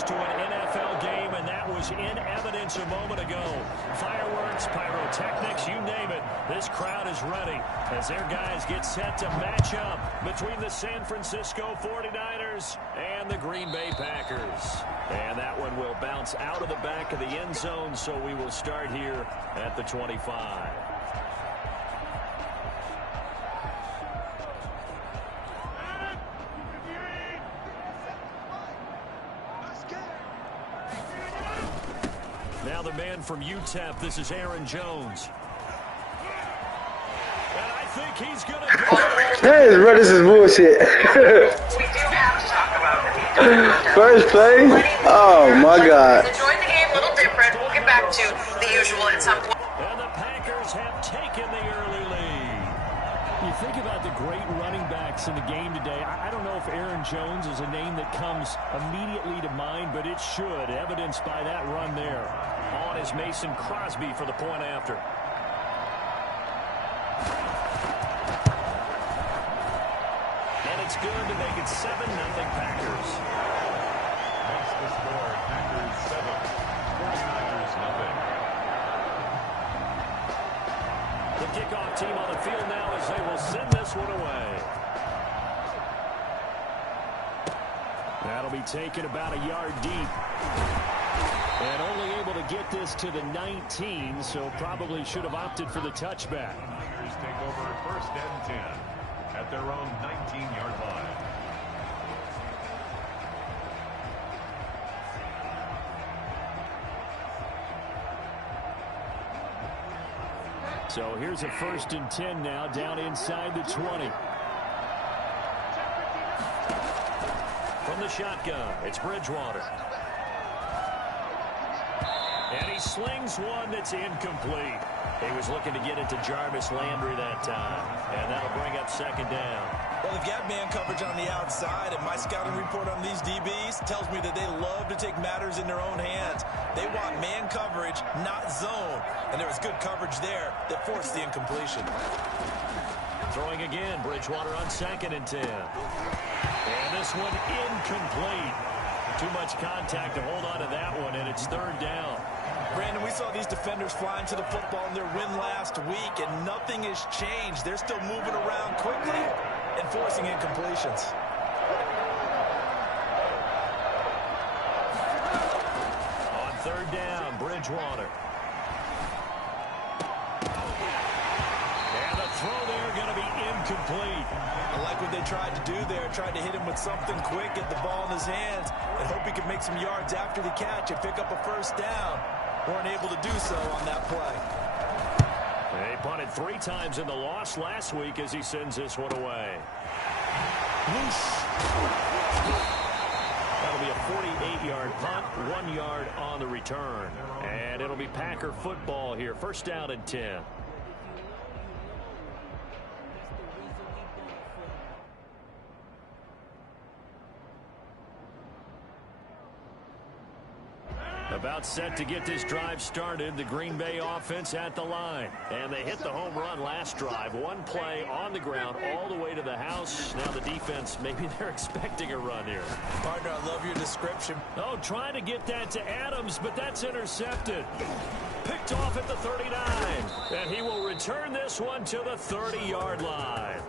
close to an NFL game, and that was in evidence a moment ago. Fireworks, pyrotechnics, you name it. This crowd is ready as their guys get set to match up between the San Francisco 49ers and the Green Bay Packers. And that one will bounce out of the back of the end zone, so we will start here at the 25. Now the man from UTEP, this is Aaron Jones. And I think he's going to go. Hey, bro, this is bullshit. We do have to talk about the First play? Oh, my God. Enjoying the game a little different. We'll get back to the usual at some point. And the Packers have taken the early lead. You think about the great running backs in the game today. I don't know if Aaron Jones is a name that comes immediately to mind, but it should, evidenced by that run there. On is Mason Crosby for the point after. And it's good to make it 7-0 Packers. Makes the score Packers 7, 49ers nothing. The kickoff team on the field now as they will send this one away. That'll be taken about a yard deep. And only able to get this to the 19, so probably should have opted for the touchback. Packers take over 1st and 10 at their own 19-yard line. So here's a 1st and 10 now, down inside the 20. From the shotgun, it's Bridgewater. And he slings one that's incomplete. He was looking to get it to Jarvis Landry that time. And that'll bring up 2nd down. Well, they've got man coverage on the outside, and my scouting report on these DBs tells me that they love to take matters in their own hands. They want man coverage, not zone. And there was good coverage there that forced the incompletion. Throwing again, Bridgewater on 2nd and 10. And this one incomplete. Too much contact to hold on to that one, and it's 3rd down. Brandon, we saw these defenders flying to the football in their win last week, and nothing has changed. They're still moving around quickly and forcing incompletions. On 3rd down, Bridgewater. And the throw there going to be incomplete. I like what they tried to do there, tried to hit him with something quick, get the ball in his hands, and hope he could make some yards after the catch and pick up a 1st down. Weren't able to do so on that play. They punted 3 times in the loss last week as he sends this one away. That'll be a 48-yard punt, 1 yard on the return. And it'll be Packer football here. 1st down and 10. About set to get this drive started. The Green Bay offense at the line. And they hit the home run last drive. 1 play on the ground all the way to the house. Now the defense, maybe they're expecting a run here. Partner, I love your description. Oh, trying to get that to Adams, but that's intercepted. Picked off at the 39. And he will return this one to the 30-yard line.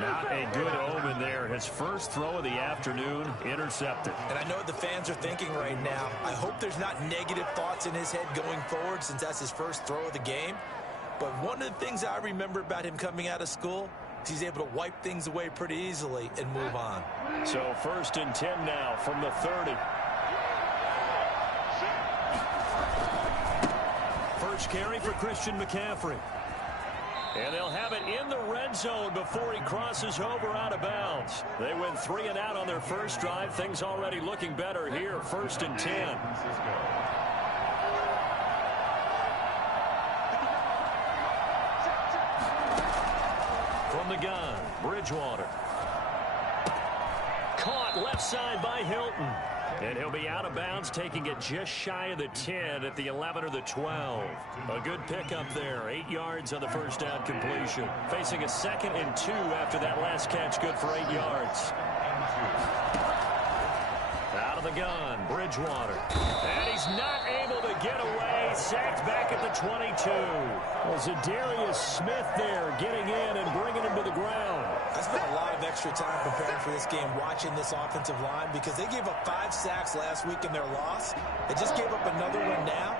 Not a good omen there. His first throw of the afternoon intercepted. And I know what the fans are thinking right now. I hope there's not negative thoughts in his head going forward since that's his first throw of the game. But one of the things I remember about him coming out of school is he's able to wipe things away pretty easily and move on. So 1st and 10 now from the 30. First carry for Christian McCaffrey. And they'll have it in the red zone before he crosses over out of bounds. They went 3 and out on their first drive. Things already looking better here. 1st and 10. From the gun, Bridgewater. Caught left side by Hilton. And he'll be out of bounds, taking it just shy of the 10 at the 11 or the 12. A good pickup there. 8 yards on the first down completion. Facing a 2nd and 2 after that last catch, good for 8 yards. Out of the gun, Bridgewater. And he's not able to get away. Sacked back at the 22. Well, Zadarius Smith there getting in and bringing him to the ground. I spent a lot of extra time preparing for this game, watching this offensive line, because they gave up 5 sacks last week in their loss. They just gave up another one now.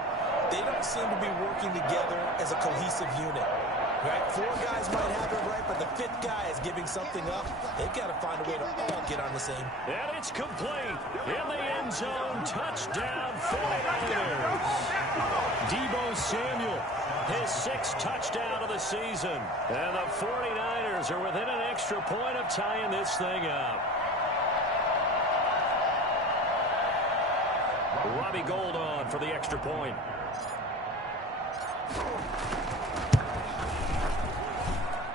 They don't seem to be working together as a cohesive unit. Right? 4 guys might have it right, but the 5th guy is giving something up. They've got to find a way to all get on the same. And it's complete. In the end zone. Touchdown, 49ers. Deebo Samuel, his 6th touchdown of the season. And the 49ers are within an extra point of tying this thing up. Robbie Gould on for the extra point.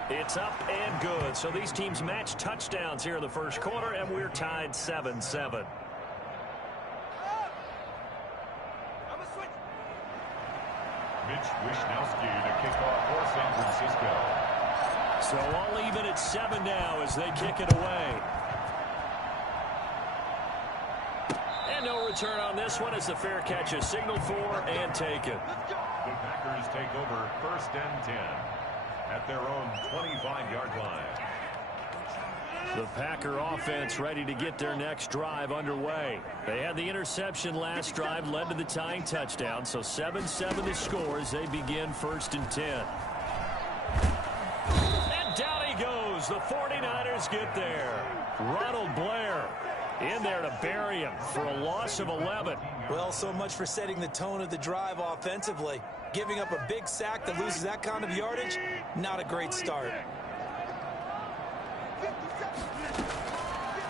It's up and good. So these teams match touchdowns here in the first quarter, and we're tied 7-7. Mitch Wishnowsky to kick off for San Francisco. So all even at 7 now as they kick it away. And no return on this one as the fair catch is signaled for and taken. The Packers take over 1st and 10 at their own 25-yard line. The Packer offense ready to get their next drive underway. They had the interception last drive, led to the tying touchdown, so 7-7 the score as they begin 1st and 10. And down he goes. The 49ers get there. Ronald Blair in there to bury him for a loss of 11. Well, so much for setting the tone of the drive offensively. Giving up a big sack that loses that kind of yardage, not a great start.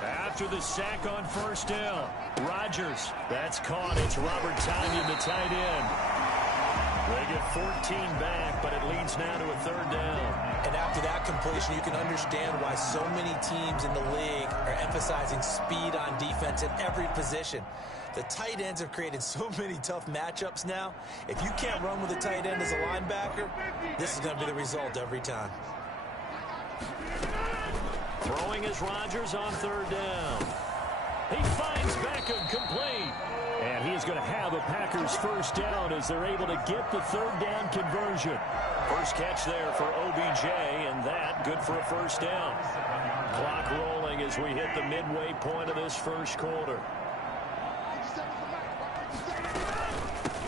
After the sack on 1st down, Rodgers, that's caught. It's Robert Tonyan, the tight end. They get 14 back, but it leads now to a 3rd down. And after that completion, you can understand why so many teams in the league are emphasizing speed on defense at every position. The tight ends have created so many tough matchups now. If you can't run with a tight end as a linebacker, this is going to be the result every time. Throwing is Rodgers on 3rd down. He finds Beckham complete. And he is going to have a Packers 1st down as they're able to get the 3rd down conversion. First catch there for OBJ, and that good for a 1st down. Clock rolling as we hit the midway point of this first quarter.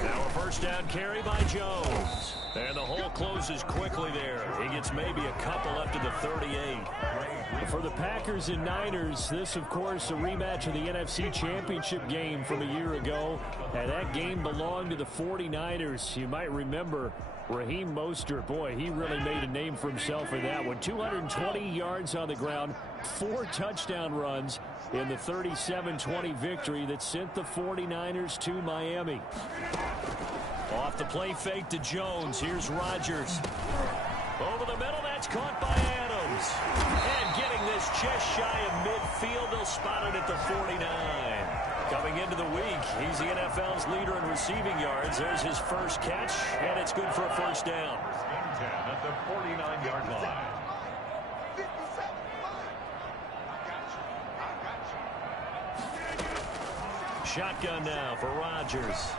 Now a 1st down carry by Jones. And the hole closes quickly there. He gets maybe a couple up to the 38. For the Packers and Niners, this, of course, a rematch of the NFC Championship game from a year ago. And that game belonged to the 49ers. You might remember Raheem Mostert. Boy, he really made a name for himself in that one. 220 yards on the ground, 4 touchdown runs in the 37-20 victory that sent the 49ers to Miami. Off the play fake to Jones. Here's Rodgers. Over the middle, that's caught by Adams. And getting this just shy of midfield, they'll spot it at the 49. Coming into the week, he's the NFL's leader in receiving yards. There's his first catch, and it's good for a 1st down. 10 at the 49-yard line. Shotgun now for Rodgers.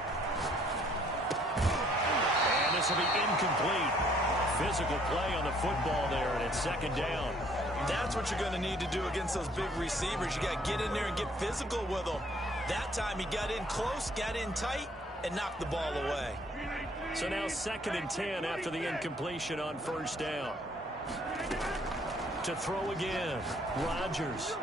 And this will be incomplete. Physical play on the football there, and it's 2nd down. That's what you're going to need to do against those big receivers. You got to get in there and get physical with them. That time he got in close, got in tight, and knocked the ball away. So now 2nd and 10 after the incompletion on 1st down. To throw again, Rodgers.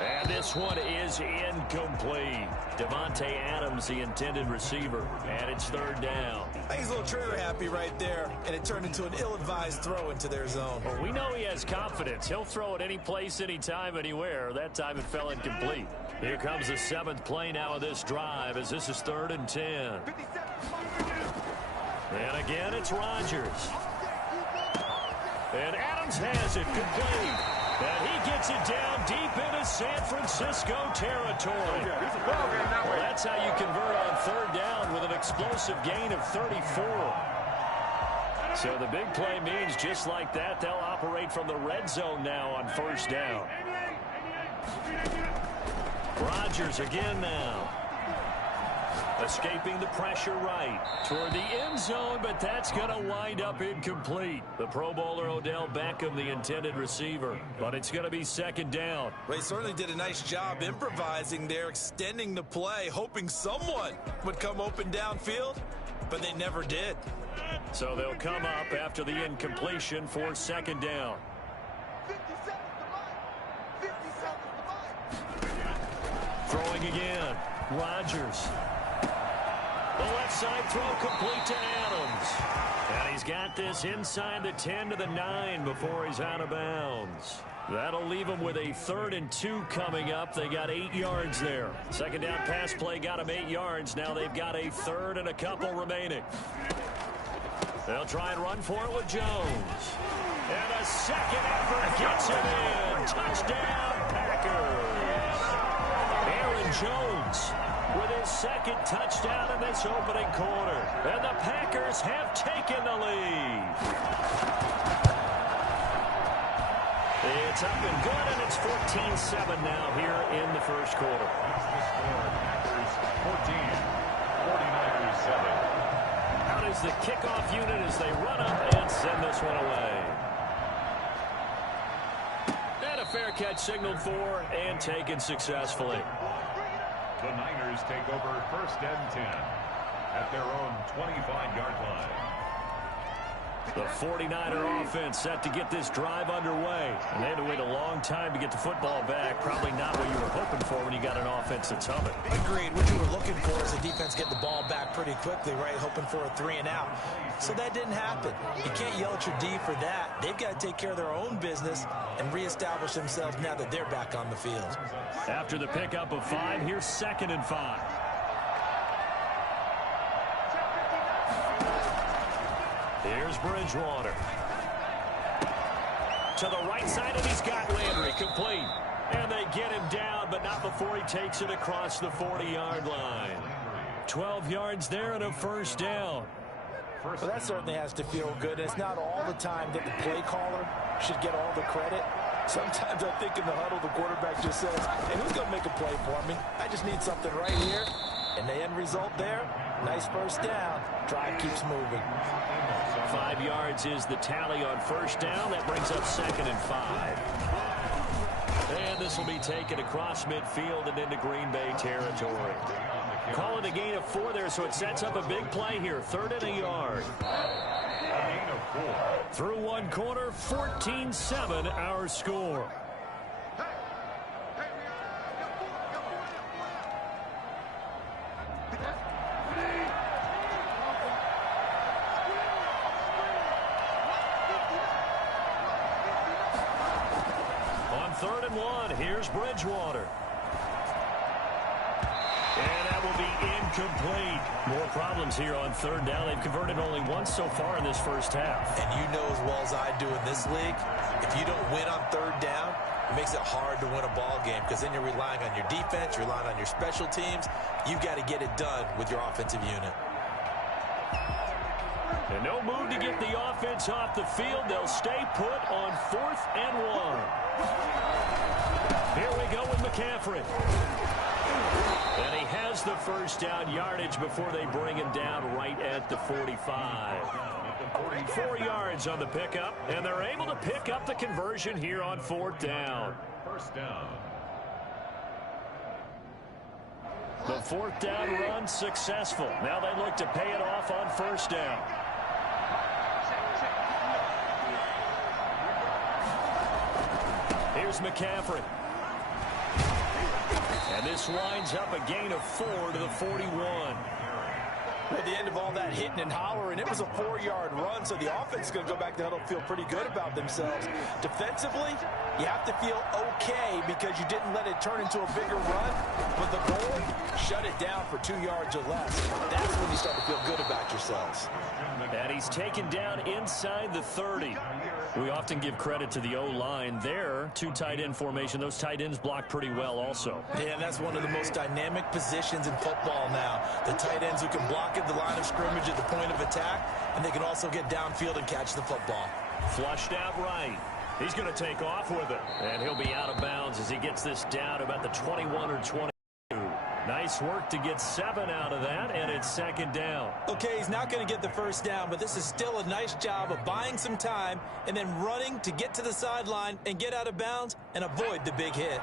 And this one is incomplete. Devontae Adams, the intended receiver, and it's 3rd down. I think he's a little trigger happy right there, and it turned into an ill-advised throw into their zone. Well, we know he has confidence. He'll throw it any place, anytime, anywhere. That time it fell incomplete. Here comes the 7th play now of this drive as this is 3rd and 10. And again, it's Rodgers. And Adams has it complete. And he gets it down deep into San Francisco territory. Well, that's how you convert on 3rd down with an explosive gain of 34. So the big play means just like that, they'll operate from the red zone now on 1st down. Rodgers again now. Escaping the pressure right toward the end zone, but that's going to wind up incomplete. The Pro Bowler Odell Beckham, the intended receiver, but it's going to be second down. Well, he certainly did a nice job improvising there, extending the play, hoping someone would come open downfield, but they never did. So they'll come up after the incompletion for second down. Throwing again, Rodgers. The left side throw complete to Adams. And he's got this inside the 10 to the 9 before he's out of bounds. That'll leave them with a 3rd and 2 coming up. They got 8 yards there. Second down pass play got them 8 yards. Now they've got a 3rd and a couple remaining. They'll try and run for it with Jones. And a second effort gets him in. Touchdown, Packers. Aaron Jones with his second touchdown in this opening quarter. And the Packers have taken the lead. It's up and good, and it's 14-7 now here in the first quarter. Packers 14, 49ers 7. Out is the kickoff unit as they run up and send this one away. And a fair catch signaled for and taken successfully. The Niners take over 1st and 10 at their own 25-yard line. The 49er offense set to get this drive underway. And they had to wait a long time to get the football back. Probably not what you were hoping for when you got an offense that's humming. Agreed. What you were looking for is a defense getting the ball back pretty quickly, right? Hoping for a 3 and out. So that didn't happen. You can't yell at your D for that. They've got to take care of their own business and reestablish themselves now that they're back on the field. After the pickup of 5, here's 2nd and 5. Here's Bridgewater. To the right side, and he's got Landry complete. And they get him down, but not before he takes it across the 40-yard line. 12 yards there and a 1st down. Well, that certainly has to feel good. It's not all the time that the play caller should get all the credit. Sometimes I think in the huddle, the quarterback just says, hey, who's going to make a play for me? I just need something right here. And the end result there, nice 1st down. Drive keeps moving. 5 yards is the tally on 1st down. That brings up 2nd and 5. And this will be taken across midfield and into Green Bay territory. Call it a gain of 4 there, so it sets up a big play here. 3rd and a yard. A gain of 4. Through one quarter, 14-7 our score. On 3rd and 1, here's Bridgewater. And that will be incomplete. More problems here on 3rd down. They've converted only once so far in this first half. And you know as well as I do in this league, if you don't win on 3rd down, it makes it hard to win a ball game because then you're relying on your defense, you're relying on your special teams. You've got to get it done with your offensive unit. And no move to get the offense off the field. They'll stay put on 4th and 1. Here we go with McCaffrey. And he has the 1st down yardage before they bring him down right at the 45. 4 yards on the pickup, and they're able to pick up the conversion here on 4th down. 1st down. The 4th down run successful. Now they look to pay it off on 1st down. Here's McCaffrey. And this winds up a gain of 4 to the 41. At the end of all that hitting and hollering, it was a 4-yard run, so the offense is going to go back to huddle and feel pretty good about themselves. Defensively, you have to feel okay because you didn't let it turn into a bigger run. But the goal, shut it down for 2 yards or less. That's when you start to feel good about yourselves. And he's taken down inside the 30. We often give credit to the O-line there. 2 tight end formation. Those tight ends block pretty well also. Yeah, and that's one of the most dynamic positions in football now. The tight ends who can block at the line of scrimmage at the point of attack, and they can also get downfield and catch the football. Flushed out right. He's going to take off with it. And he'll be out of bounds as he gets this down about the 21 or 22. Nice work to get 7 out of that, and it's second down. Okay, he's not going to get the first down, but this is still a nice job of buying some time and then running to get to the sideline and get out of bounds and avoid the big hit.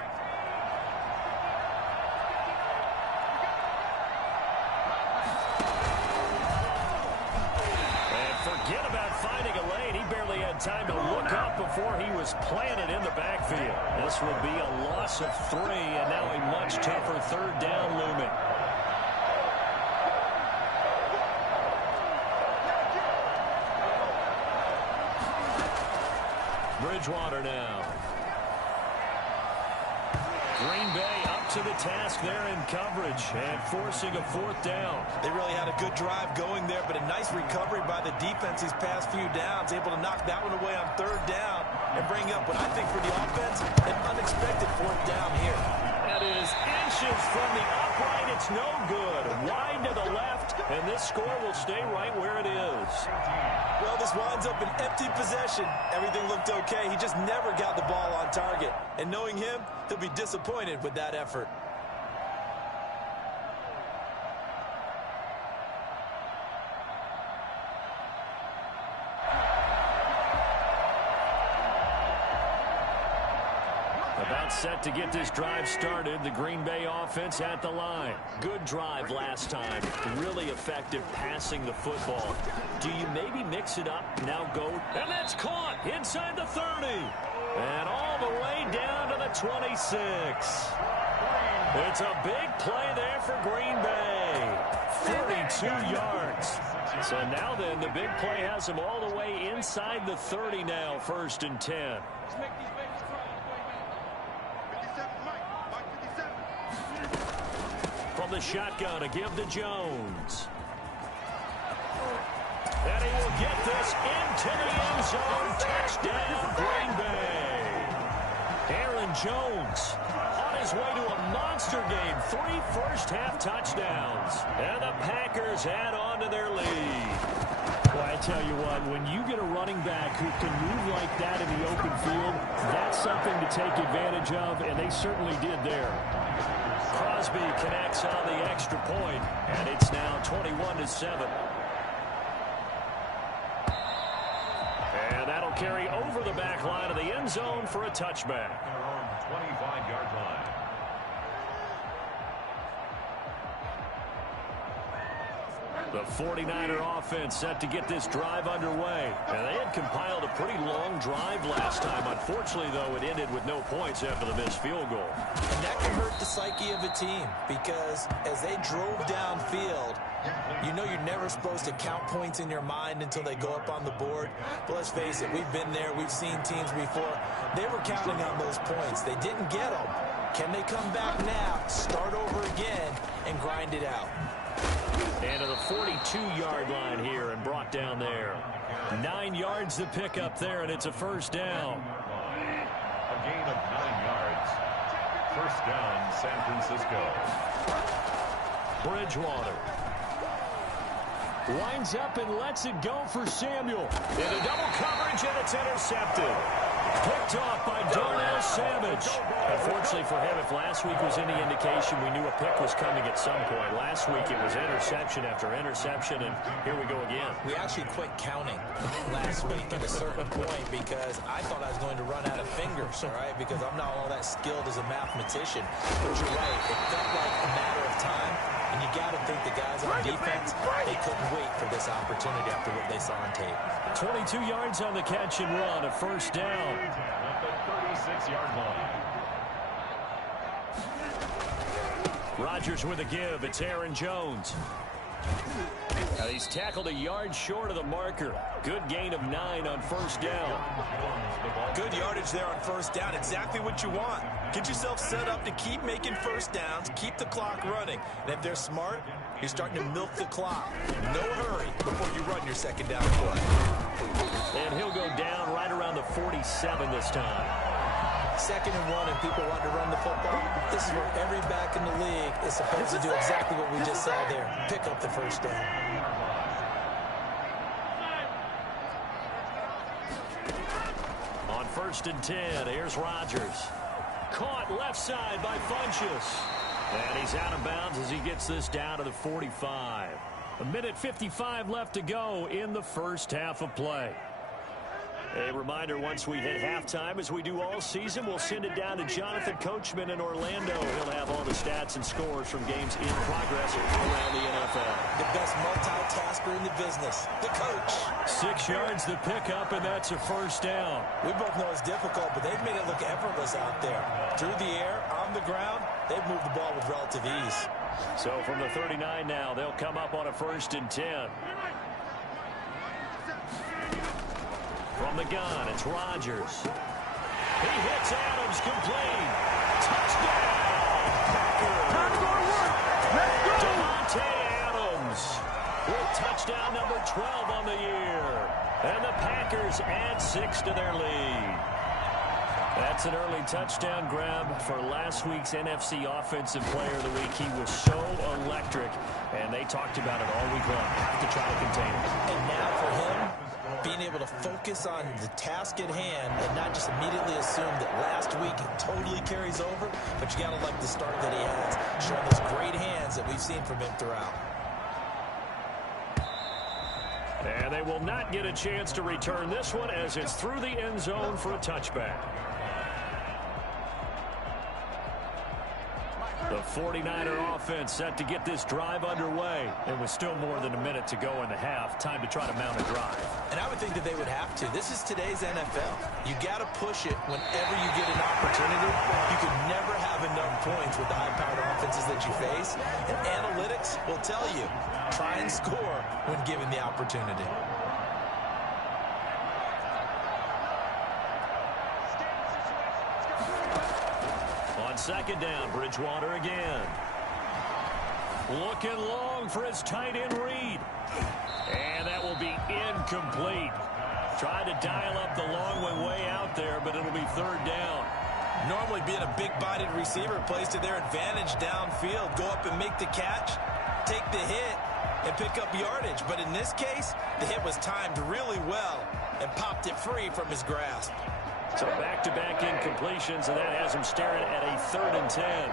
Forget about finding a lane. He barely had time to look up before he was planted in the backfield. This will be a loss of 3, and now a much tougher third down looming. Bridgewater now. Green Bay up to the task there in coverage and forcing a 4th down. They really had a good drive going there, but a nice recovery by the defense these past few downs, able to knock that one away on 3rd down and bring up what I think for the offense, an unexpected 4th down here. That is inches from the upright. It's no good. Wide to the left, and this score will stay right where it is. Well, this winds up an empty possession. Everything looked okay. He just never got the ball on target. And knowing him, he'll be disappointed with that effort. About set to get this drive started. The Green Bay offense at the line. Good drive last time. Really effective passing the football. Do you maybe mix it up? Now go. And that's caught inside the 30. And all the way down to the 26. It's a big play there for Green Bay. 42 yards. So now then, the big play has him all the way inside the 30 now, 1st and 10. From the shotgun, a give to Jones. And he will get this into the end zone. Touchdown, Green Bay. Aaron Jones on his way to a monster game. 3 first-half touchdowns. And the Packers add on to their lead. Well, I tell you what, when you get a running back who can move like that in the open field, that's something to take advantage of, and they certainly did there. Crosby connects on the extra point, and it's now 21-7. And that'll carry over the back line of the end zone for a touchback. 25-yard line. The 49er offense set to get this drive underway. And they had compiled a pretty long drive last time. Unfortunately, though, it ended with no points after the missed field goal. And that can hurt the psyche of a team because as they drove downfield, you know you're never supposed to count points in your mind until they go up on the board. But let's face it, we've been there. We've seen teams before. They were counting on those points. They didn't get them. Can they come back now, start over again, and grind it out? And to the 42-yard line here and brought down there. 9 yards to pick up there, and it's a first down. A gain of 9 yards. First down, San Francisco. Bridgewater winds up and lets it go for Samuel. Into double coverage, and it's intercepted. Picked off by Darnell Savage. Unfortunately for him, if last week was any indication, we knew a pick was coming at some point. Last week it was interception after interception, and here we go again. We actually quit counting last week at a certain point because I thought I was going to run out of fingers, all right, because I'm not all that skilled as a mathematician. But you're right, it felt like a matter of time, and you got to think the guys on defense, they couldn't wait for this opportunity after what they saw on tape. 22 yards on the catch and run, a first down. At the 36-yard line. Rodgers with a give. It's Aaron Jones. Now he's tackled a yard short of the marker. Good gain of 9 on first down. Good yardage there on first down. Exactly what you want. Get yourself set up to keep making first downs, keep the clock running. And if they're smart, you're starting to milk the clock. No hurry before you run your second down play. And he'll go down right around the 47 this time. 2nd and 1 and people want to run the football. This is where every back in the league is supposed to do exactly what we just saw there. Pick up the first down. 1st and 10. Here's Rodgers. Caught left side by Funchess. And he's out of bounds as he gets this down to the 45. 1:55 left to go in the first half of play. A reminder, once we hit halftime, as we do all season, we'll send it down to Jonathan Coachman in Orlando. He'll have all the stats and scores from games in progress around the NFL. The best multitasker in the business, the coach. 6 yards to pick up, and that's a first down. We both know it's difficult, but they've made it look effortless out there. Through the air, on the ground, they've moved the ball with relative ease. So from the 39 now, they'll come up on a 1st and 10. From the gun, it's Rodgers. He hits Adams complete. Touchdown! Packers! Devontae Adams with touchdown number 12 on the year. And the Packers add 6 to their lead. That's an early touchdown grab for last week's NFC Offensive Player of the Week. He was so electric, and they talked about it all week long. Have to try to contain him. And now for him, being able to focus on the task at hand and not just immediately assume that last week it totally carries over, but you got to like the start that he has, showing those great hands that we've seen from him throughout. And they will not get a chance to return this one as it's through the end zone for a touchback. The 49er offense set to get this drive underway. It was still more than a minute to go in the half. Time to try to mount a drive. And I would think that they would have to. This is today's NFL. You got to push it whenever you get an opportunity. You can never have enough points with the high-powered offenses that you face. And analytics will tell you, try and score when given the opportunity. On 2nd down, Bridgewater again. Looking long for his tight end read. And that will be incomplete. Tried to dial up the long one way out there, but it'll be 3rd down. Normally being a big-bodied receiver plays to their advantage downfield. Go up and make the catch, take the hit, and pick up yardage. But in this case, the hit was timed really well and popped it free from his grasp. So back-to-back incompletions, and that has him staring at a 3rd and 10.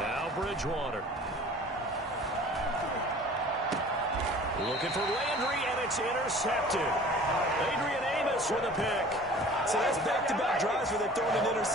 Now Bridgewater. Looking for Landry, and it's intercepted. Adrian Amos with a pick. So that's back-to-back drives where they've thrown an interception.